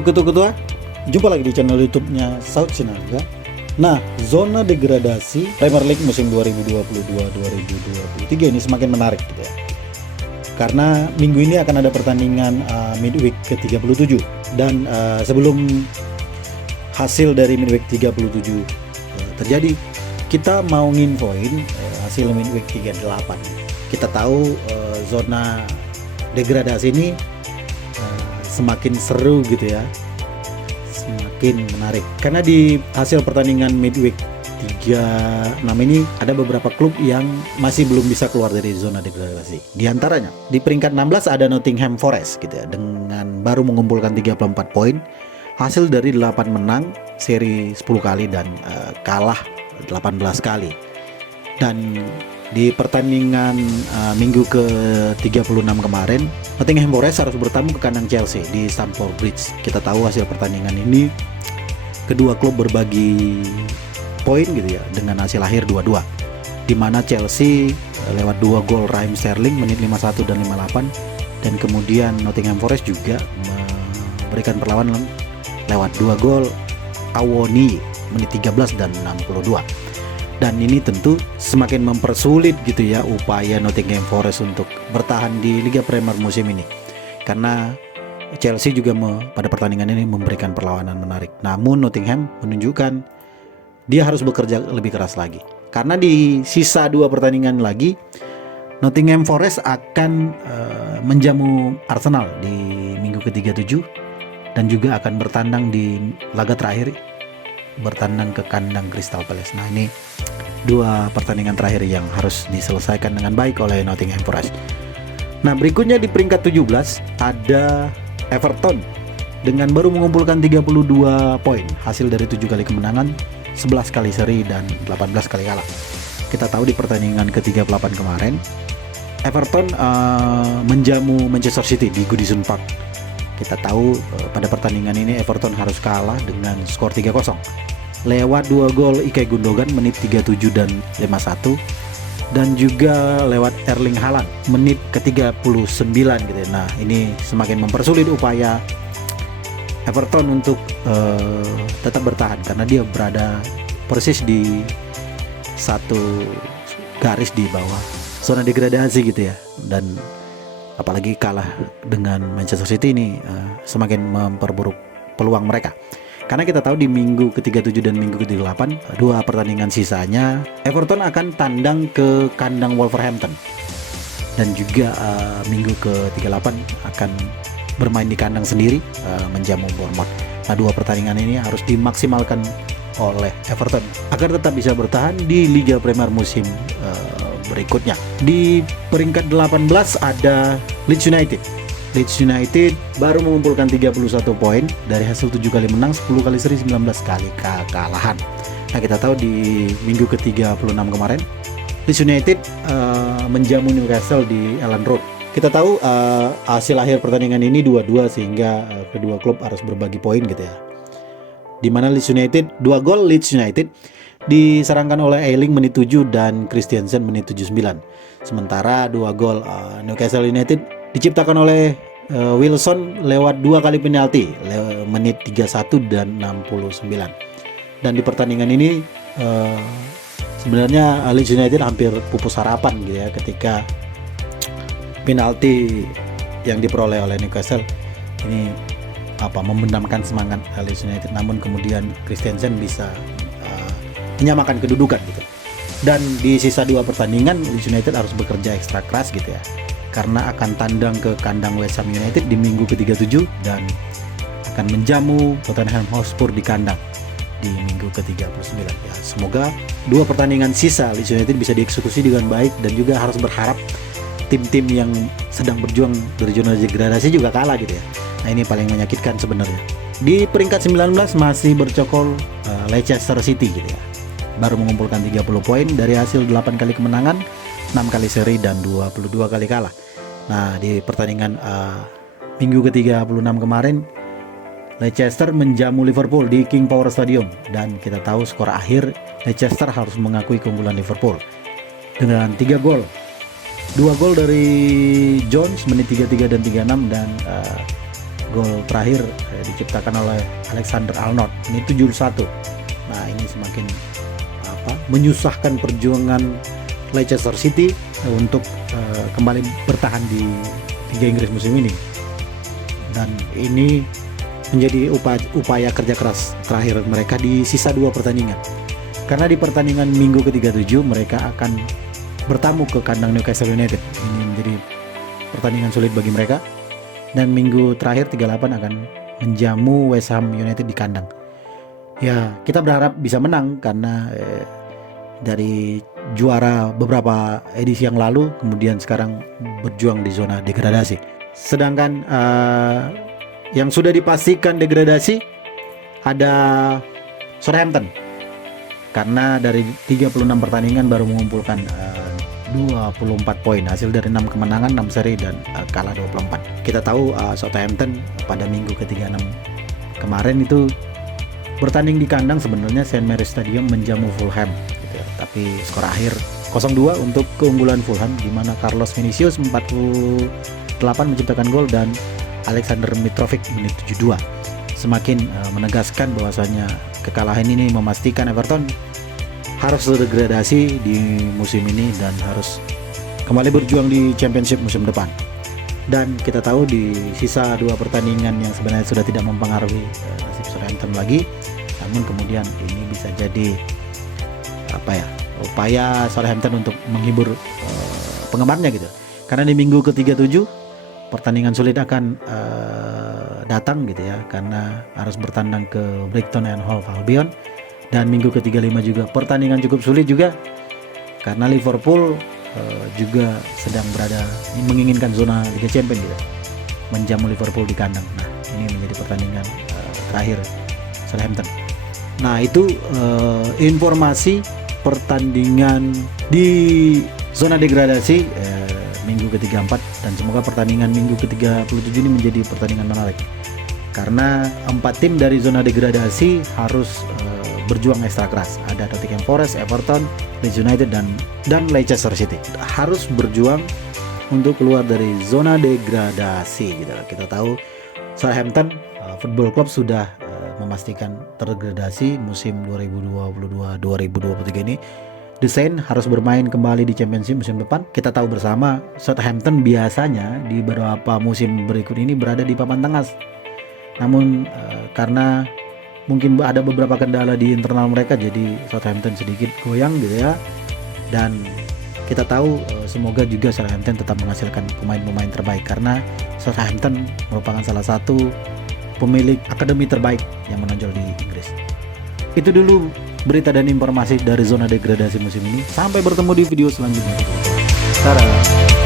Halo ketua-ketua, jumpa lagi di channel YouTube-nya South Sinaga. Nah, zona degradasi Premier League musim 2022-2023 ini semakin menarik gitu ya. Karena minggu ini akan ada pertandingan midweek ke-37 dan sebelum hasil dari midweek 37 terjadi, kita mau nginfoin hasil midweek 38. Kita tahu zona degradasi ini semakin seru gitu ya, semakin menarik karena di hasil pertandingan midweek 36 ini ada beberapa klub yang masih belum bisa keluar dari zona degradasi. Di antaranya di peringkat 16 ada Nottingham Forest gitu ya, dengan baru mengumpulkan 34 poin hasil dari 8 menang seri 10 kali dan kalah 18 kali. Dan di pertandingan minggu ke-36 kemarin, Nottingham Forest harus bertamu ke kandang Chelsea di Stamford Bridge. Kita tahu hasil pertandingan ini kedua klub berbagi poin gitu ya, dengan hasil akhir 2-2, di mana Chelsea lewat 2 gol Raheem Sterling menit 51 dan 58, dan kemudian Nottingham Forest juga memberikan perlawanan lewat 2 gol Awoniyi menit 13 dan 62. Dan ini tentu semakin mempersulit gitu ya upaya Nottingham Forest untuk bertahan di Liga Premier musim ini, karena Chelsea juga pada pertandingan ini memberikan perlawanan menarik. Namun Nottingham menunjukkan dia harus bekerja lebih keras lagi, karena di sisa 2 pertandingan lagi Nottingham Forest akan menjamu Arsenal di minggu ke-37 dan juga akan bertandang di laga terakhir, bertandang ke kandang Crystal Palace. Nah, ini 2 pertandingan terakhir yang harus diselesaikan dengan baik oleh Nottingham Forest. Nah, berikutnya di peringkat 17 ada Everton dengan baru mengumpulkan 32 poin hasil dari 7 kali kemenangan, 11 kali seri dan 18 kali kalah. Kita tahu di pertandingan ke-38 kemarin Everton menjamu Manchester City di Goodison Park. Kita tahu pada pertandingan ini Everton harus kalah dengan skor 3-0 lewat 2 gol Ilkay Gundogan menit 37 dan 51, dan juga lewat Erling Haaland menit ke-39 gitu ya. Nah, ini semakin mempersulit upaya Everton untuk tetap bertahan, karena dia berada persis di satu garis di bawah zona degradasi gitu ya. Dan apalagi kalah dengan Manchester City ini semakin memperburuk peluang mereka. Karena kita tahu di minggu ke-37 dan minggu ke-38, 2 pertandingan sisanya Everton akan tandang ke kandang Wolverhampton, dan juga minggu ke-38 akan bermain di kandang sendiri menjamu Bournemouth. Nah, 2 pertandingan ini harus dimaksimalkan oleh Everton agar tetap bisa bertahan di Liga Premier musim berikutnya. Di peringkat 18 ada Leeds United. Leeds United baru mengumpulkan 31 poin dari hasil 7 kali menang, 10 kali seri, 19 kali kekalahan. Nah, kita tahu di minggu ke-36 kemarin Leeds United menjamu Newcastle di Elland Road. Kita tahu hasil akhir pertandingan ini 2-2, sehingga kedua klub harus berbagi poin gitu ya. Di mana Leeds United 2 gol Leeds United diserangkan oleh Ayling menit 7 dan Christensen menit 79. Sementara 2 gol Newcastle United diciptakan oleh Wilson lewat 2 kali penalti menit 31 dan 69. Dan di pertandingan ini sebenarnya Leeds United hampir pupus harapan gitu ya, ketika penalti yang diperoleh oleh Newcastle ini membenamkan semangat Leeds United. Namun kemudian Christensen bisa menyamakan kedudukan gitu. Dan di sisa 2 pertandingan Leeds United harus bekerja ekstra keras gitu ya, karena akan tandang ke kandang West Ham United di minggu ke-37 dan akan menjamu Tottenham Hotspur di kandang di minggu ke-39 ya. Semoga 2 pertandingan sisa Leeds United bisa dieksekusi dengan baik, dan juga harus berharap tim-tim yang sedang berjuang dari zona degradasi juga kalah gitu ya. Nah, ini paling menyakitkan sebenarnya. Di peringkat 19 masih bercokol Leicester City gitu ya. Baru mengumpulkan 30 poin dari hasil 8 kali kemenangan, 6 kali seri dan 22 kali kalah. Nah, di pertandingan minggu ke-36 kemarin Leicester menjamu Liverpool di King Power Stadium, dan kita tahu skor akhir Leicester harus mengakui keunggulan Liverpool dengan 3 gol. 2 gol dari Jones menit 33 dan 36, dan Gol terakhir diciptakan oleh Alexander Arnold, ini 7-1. Nah, ini semakin menyusahkan perjuangan Leicester City untuk kembali bertahan di Liga Inggris musim ini. Dan ini menjadi upaya kerja keras terakhir mereka di sisa 2 pertandingan. Karena di pertandingan minggu ke-37 mereka akan bertamu ke kandang Newcastle United. Ini menjadi pertandingan sulit bagi mereka. Dan minggu terakhir 38 akan menjamu West Ham United di kandang. Ya, kita berharap bisa menang karena dari juara beberapa edisi yang lalu, kemudian sekarang berjuang di zona degradasi. Sedangkan yang sudah dipastikan degradasi ada Southampton, karena dari 36 pertandingan baru mengumpulkan 24 poin hasil dari 6 kemenangan, 6 seri dan kalah 24. Kita tahu Southampton pada minggu ke-36 kemarin itu bertanding di kandang sebenarnya St. Mary's Stadium menjamu Fulham gitu ya. Tapi skor akhir 0-2 untuk keunggulan Fulham, di mana Carlos Vinicius 48 menciptakan gol dan Alexander Mitrovic menit 72. Semakin menegaskan bahwasanya kekalahan ini memastikan Everton harus degradasi di musim ini dan harus kembali berjuang di Championship musim depan. Dan kita tahu di sisa 2 pertandingan yang sebenarnya sudah tidak mempengaruhi nasib Southampton lagi, namun kemudian ini bisa jadi upaya Southampton untuk menghibur penggemarnya gitu. Karena di minggu ke-37 pertandingan sulit akan datang gitu ya, karena harus bertandang ke Brighton and Hove Albion. Dan minggu ke-35 juga pertandingan cukup sulit juga, karena Liverpool juga sedang berada menginginkan zona Liga Champions gitu, menjamu Liverpool di kandang. Nah, ini menjadi pertandingan terakhir Southampton. Nah, itu informasi pertandingan di zona degradasi minggu ke-34, dan semoga pertandingan minggu ke-37 ini menjadi pertandingan menarik, karena 4 tim dari zona degradasi harus berjuang ekstra keras. Ada Nottingham Forest, Everton, Leeds United dan Leicester City harus berjuang untuk keluar dari zona degradasi gitu. Kita tahu Southampton Football Club sudah memastikan terdegradasi musim 2022-2023 ini. The Saints harus bermain kembali di Championship musim depan. Kita tahu bersama Southampton biasanya di beberapa musim berikut ini berada di papan tengah. Namun karena mungkin ada beberapa kendala di internal mereka, jadi Southampton sedikit goyang gitu ya. Dan kita tahu semoga juga Southampton tetap menghasilkan pemain-pemain terbaik, karena Southampton merupakan salah satu pemilik akademi terbaik yang menonjol di Inggris. Itu dulu berita dan informasi dari zona degradasi musim ini. Sampai bertemu di video selanjutnya. Dadah.